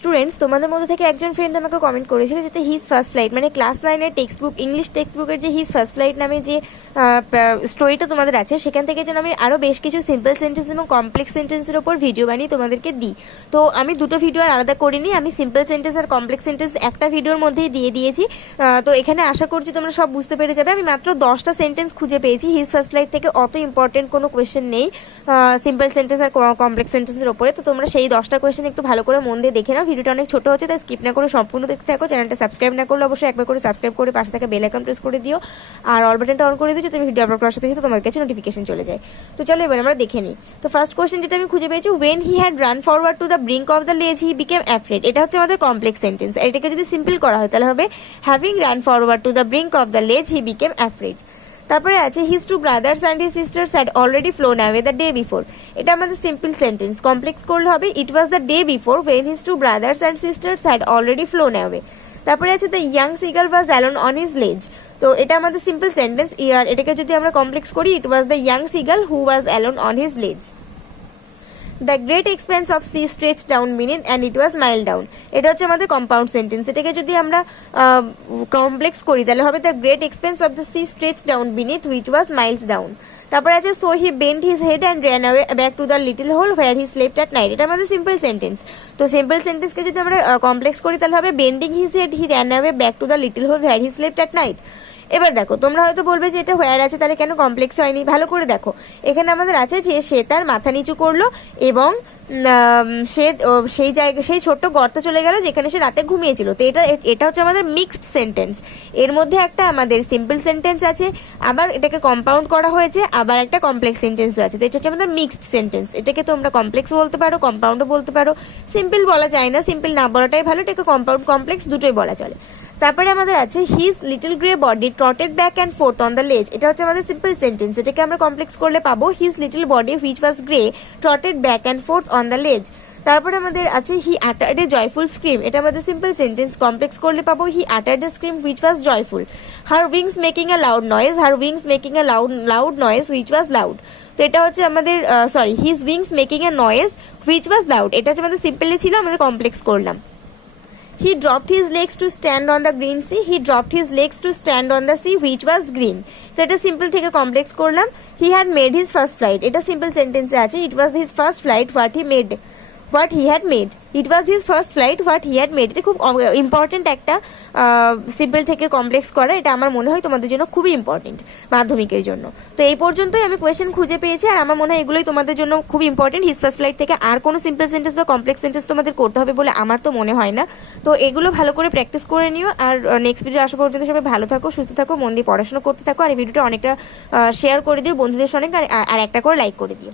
Students, তোমাদের মধ্যে থেকে একজন ফ্রেন্ড আমাকে কমেন্ট করেছিল যে হিজ ফার্স্ট ফ্লাইট মানে ক্লাস 9-এর টেক্সট বুক ইংলিশ টেক্সট বুকের যে হিজ ফার্স্ট ফ্লাইট নামে যে স্টোরিটা তোমাদের আছে সেখান থেকে যেন আমি আরও বেশ কিছু সিম্পল সেন্টেন্স এবং কমপ্লেক্স সেন্টেন্সের ওপর ভিডিও বানিয়ে তোমাদেরকে দিই। তো আমি দুটো ভিডিও আর আলাদা করিনি, আমি সিম্পল সেন্টেন্স আর কমপ্লেক্স সেন্টেন্স একটা ভিডিওর মধ্যেই দিয়ে দিয়েছি। তো এখানে আশা করছি তোমরা সব বুঝতে পেরে যাবে। আমি মাত্র 10টা সেন্টেন্স খুঁজে পেয়েছি, হিজ ফার্স্ট ফ্লাইট থেকে অত ইম্পর্টেন্ট কোনো কোয়েশ্চেন নেই সিম্পল সেন্টেন্স আর কমপ্লেক্স সেন্টেন্সের ওপরে। তো তোমরা সেই 10টা কোয়েশ্চেন একটু ভালো করে মন দিয়ে দেখে নাও। ভিডিওটা অনেক ছোট হচ্ছে, তাই স্কিপ না করে সম্পূর্ণ দেখতে থাকো। চ্যানেলটা সাবস্ক্রাইব না করলে অবশ্যই একবার করে সাবস্ক্রাইব করে পাশে থাকা বেল আইকন প্রেস করে দিও আর অল বাটনটা অন করে দিও যাতে ভিডিও আপলোড করার সাথে সাথে তোমার কাছে নোটিফিকেশন চলে যায়। তো চলো এবার আমরা দেখে নিই। তো ফার্স্ট কোয়েশ্চেন যেটা আমি খুঁজে পেয়েছি, when he had run forward to the brink of the ledge he became afraid. এটা হচ্ছে আমাদের কমপ্লেক্স সেন্টেন্স। এটাকে যদি সিম্পল করা হয় তাহলে হবে having run forward to the brink of the ledge he became afraid. তারপরে আছে his two brothers and his sisters had already flown away the day before. এটা আমাদের সিম্পল সেন্টেন্স। কমপ্লেক্স করলে হবে it was the day before when his two brothers and sisters had already flown away. তারপরে আছে the young seagull was alone on his ledge. তো এটা আমাদের simple sentence. এটাকে যদি আমরা কমপ্লেক্স করি it was the young seagull who was alone on his ledge. The great expanse of sea stretch down beneath and it was mile down. এটা হচ্ছে আমাদের কম্পাউন্ড সেন্টেন্স। এটাকে যদি আমরা কমপ্লেক্স করি তাহলে হবে the great expanse of the sea stretch down beneath which was miles down. তারপরে আছে so he bend his head and ran away back to the little hole where he slept at night. এটা আমাদের simple sentence. তো simple সেন্টেন্সকে যদি আমরা complex করি তাহলে হবে bending his head he ran away back to the little hole where he slept at night. এবার দেখো, তোমরা হয়তো বলবে যে এটা হোয়ার আছে তাহলে কেন কমপ্লেক্স হয়নি। ভালো করে দেখো, এখানে আমাদের আছে যে সে তার মাথা নিচু করলো এবং সে সেই ছোট্ট গর্তে চলে গেল যেখানে সে রাতে ঘুমিয়েছিল। তো এটা হচ্ছে আমাদের মিক্সড সেন্টেন্স। এর মধ্যে একটা আমাদের সিম্পল সেন্টেন্স আছে, আবার এটাকে কম্পাউন্ড করা হয়েছে, আবার একটা কমপ্লেক্স সেন্টেন্স আছে। তো এটা হচ্ছে আমাদের মিক্সড সেন্টেন্স। এটাকে তোমরা কমপ্লেক্স বলতে পারো, কম্পাউন্ডও বলতে পারো। সিম্পল বলা যায় না, সিম্পল না বলাটাই ভালো। এটাকে কম্পাউন্ড কমপ্লেক্স দুটোই বলা চলে। তারপরে আমাদের আছে his little grey body trotted back and forth on the ledge. এটা হচ্ছে আমাদের সিম্পল সেন্টেন্স। এটাকে আমরা কমপ্লেক্স করলে পাবো his little body which was grey trotted back and forth on the ledge. তারপরে আমাদের আছে হি আটার্ড এ জয়ফুল স্ক্রিম। এটা আমাদের সিম্পল সেন্টেন্স। কমপ্লেক্স করলে পাবো he uttered a scream which was joyful. Her wings making a loud noise, her wings making a loud noise which was loud. তো এটা হচ্ছে আমাদের his wings making a noise which was loud. এটা হচ্ছে আমাদের simply ছিল, আমাদের complex করলাম। He dropped his legs to stand on the green sea. He dropped his legs to stand on the sea which was green. তো এটা simple থেকে complex করলাম। He had made his first flight. এটা simple সেন্টেন্সে আছে it was his first flight what he had made. It was his first flight what he had made. এটা খুব important একটা সিম্পল থেকে কমপ্লেক্স করা। এটা আমার মনে হয় তোমাদের জন্য খুবই ইম্পর্টেন্ট মাধ্যমিকের জন্য। তো এই পর্যন্তই আমি কোয়েশ্চেন খুঁজে পেয়েছি আর আমার মনে হয় এগুলোই তোমাদের জন্য খুব ইম্পর্টেন্ট। হিজ ফার্স্ট ফ্লাইট থেকে আর কোনো সিম্পল সেন্টেন্স বা কমপ্লেক্স সেন্টেন্স তোমাদের করতে হবে বলে আমার তো মনে হয় না। তো এগুলো ভালো করে প্র্যাকটিস করে নিও আর নেক্সট ভিডিও আসা পর্যন্ত সবাই ভালো থাকো, সুস্থ থাকো, মন দিয়ে পড়াশোনা করতে থাকো আর এই ভিডিওটা অনেকটা শেয়ার করে দিও বন্ধুদের সঙ্গে আর একটা করে লাইক করে দিও।